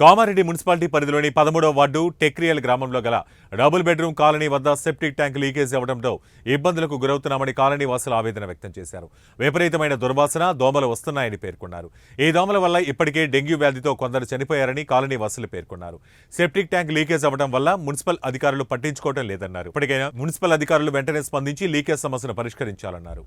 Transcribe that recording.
Kamareddy municipality పరిధిలోని 13వ ward Tekriyal గ్రామంలో గల డబుల్ బెడ్రూమ్ కాలనీ వద్ద సెప్టిక్ ట్యాంక్ లీకేజ్ అవ్వడంతో ఇబ్బందులకు గురవుతున్నామని కాలనీ వాసులు ఆవేదన వ్యక్తం చేశారు. విపరీతమైన దుర్వాసన, దోమలు వస్తున్నాయని పేర్కొన్నారు. ఈ దోమల వల్ల ఇప్పటికే డెంగ్యూ వ్యాధితో కొందరు చనిపోయారని కాలనీ వాసులు పేర్కొన్నారు. సెప్టిక్ ట్యాంక్ లీకేజ్ అవ్వడం వల్ల మున్సిపల్ అధికారులు పట్టించుకోవడం లేదన్నారు. ఇప్పటికైనా మున్సిపల్ అధికారులు వెంటనే స్పందించి లీకేజ్ సమస్యను పరిష్కరించాలన్నారు.